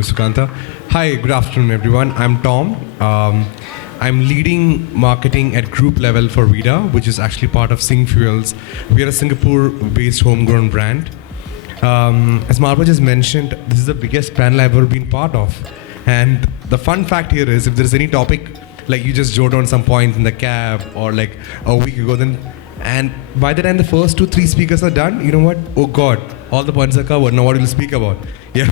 you, Sukanta. Hi, good afternoon, everyone. I'm Tom. I'm leading marketing at group level for VIDA, which is actually part of Sing Fuels. We are a Singapore-based homegrown brand. As Marva just mentioned, this is the biggest panel I've ever been part of. And the fun fact here is, if there's any topic, like you just jotted on some points in the cab or like a week ago, and by the time the first 2-3 speakers are done, you know what? Oh God, all the points are covered. Now what will you speak about? Yeah.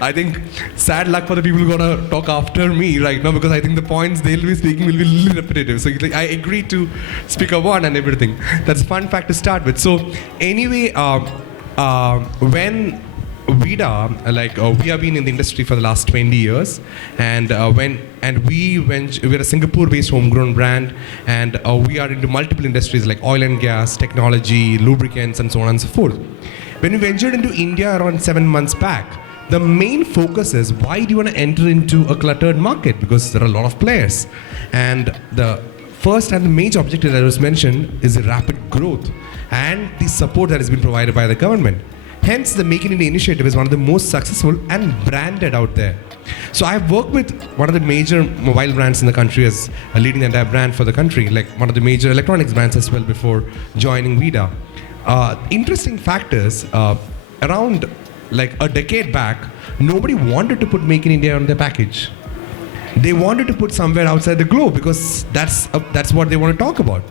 I think sad luck for the people who are gonna talk after me right now, because I think the points they'll be speaking will be a little repetitive. So I agree to speaker one and everything. That's a fun fact to start with. So anyway, when VIDA, we have been in the industry for the last 20 years, and we're a Singapore-based homegrown brand, and we are into multiple industries like oil and gas, technology, lubricants, and so on and so forth. When we ventured into India around 7 months back, the main focus is, why do you want to enter into a cluttered market? Because there are a lot of players, and the first and the major objective that was mentioned is the rapid growth and the support that has been provided by the government. Hence, the Make in India initiative is one of the most successful and branded out there. So I've worked with one of the major mobile brands in the country as leading the entire brand for the country, like one of the major electronics brands as well before joining VIDA. Interesting fact is, around like a decade back, nobody wanted to put Make in India on their package. They wanted to put somewhere outside the globe because that's what they want to talk about.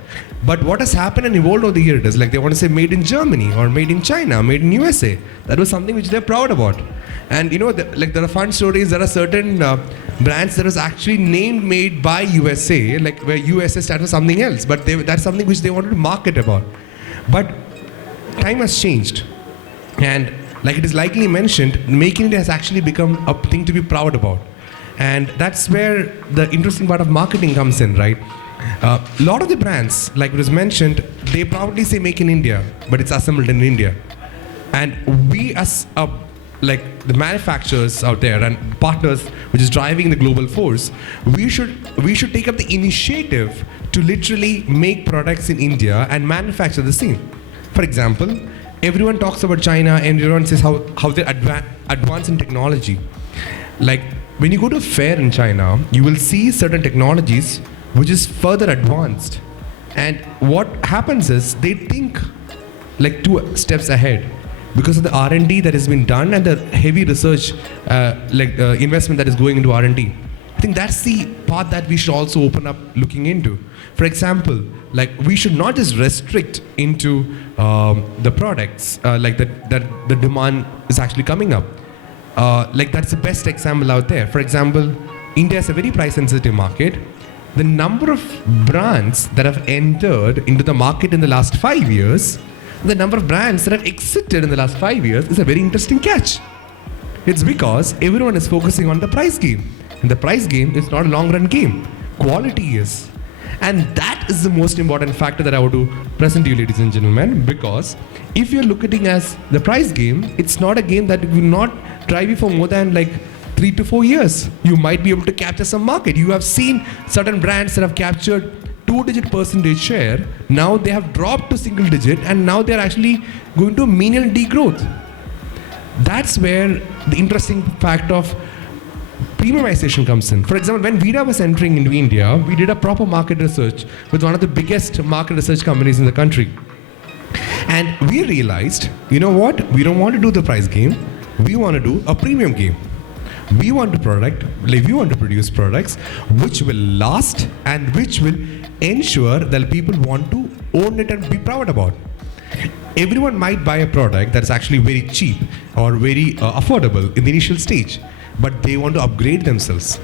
But what has happened and evolved over the years is, like, they want to say made in Germany or made in China, made in USA. That was something which they're proud about. And you know, there are fun stories. There are certain brands that was actually named made by USA, like where USA stands for something else. But that's something which they wanted to market about. But time has changed. And like it is likely mentioned, Make in India has actually become a thing to be proud about. And that's where the interesting part of marketing comes in, right? A lot of the brands, like it was mentioned, they proudly say Make in India, but it's assembled in India. And we as like the manufacturers out there and partners which is driving the global force, we should take up the initiative to literally make products in India and manufacture the same. For example, everyone talks about China and everyone says how they're advanced in technology. Like when you go to a fair in China, you will see certain technologies which is further advanced. And what happens is they think like 2 steps ahead because of the R&D that has been done and the heavy research investment that is going into R&D. I think that's the path that we should also open up looking into. For example, like we should not just restrict into the products that the demand is actually coming up. Like that's the best example out there. For example, India is a very price sensitive market. The number of brands that have entered into the market in the last 5 years, the number of brands that have exited in the last 5 years is a very interesting catch. It's because everyone is focusing on the price game. And the price game is not a long run game. Quality is. And that is the most important factor that I want to present to you, ladies and gentlemen, because if you're looking as the price game, it's not a game that will not drive you for more than like 3 to 4 years. You might be able to capture some market. You have seen certain brands that have captured 2-digit percentage share. Now they have dropped to single digit and now they're actually going to a menial degrowth. That's where the interesting fact of premiumization comes in. For example, when VIDA was entering into India, we did a proper market research with one of the biggest market research companies in the country. And we realized, you know what? We don't want to do the price game. We want to do a premium game. We want to produce products which will last and which will ensure that people want to own it and be proud about. Everyone might buy a product that's actually very cheap or very affordable in the initial stage, but they want to upgrade themselves.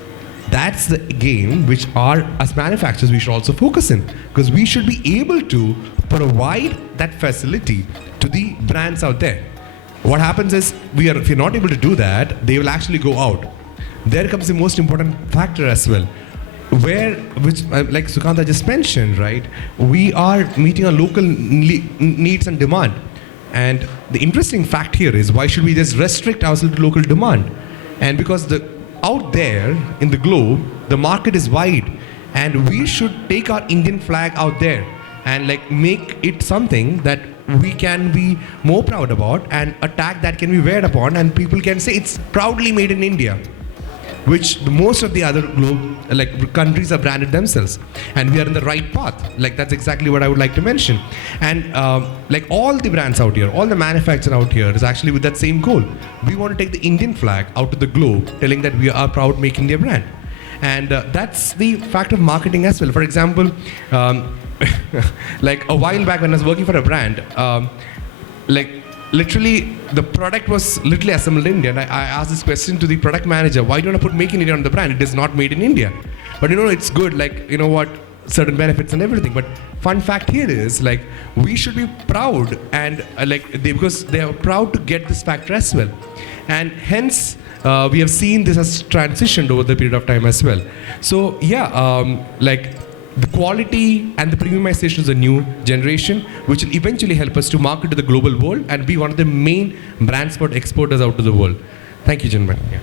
That's the game which as manufacturers we should also focus in, because we should be able to provide that facility to the brands out there. What happens is, if you're not able to do that, they will actually go out. There comes the most important factor as well, which like Sukanta just mentioned, right? We are meeting our local needs and demand. And the interesting fact here is, why should we just restrict ourselves to local demand? And because out there in the globe, the market is wide, and we should take our Indian flag out there and like make it something that we can be more proud about, and a tag that can be wear upon and people can say it's proudly made in India, which most of the other countries have branded themselves, and we are in the right path. Like, that's exactly what I would like to mention. And all the brands out here, all the manufacturers out here is actually with that same goal. We want to take the Indian flag out to the globe, telling that we are proud Make India brand. And that's the fact of marketing as well. For example, like a while back when I was working for a brand, literally the product was literally assembled in India, and I asked this question to the product manager: why don't I put Make in India on the brand? It is not made in India. But it's good, certain benefits and everything. But fun fact here is, we should be proud, and because they are proud to get this factor as well. And hence we have seen this has transitioned over the period of time as well. So the quality and the premiumization is a new generation, which will eventually help us to market to the global world and be one of the main brands for exporters out to the world. Thank you, gentlemen. Yeah.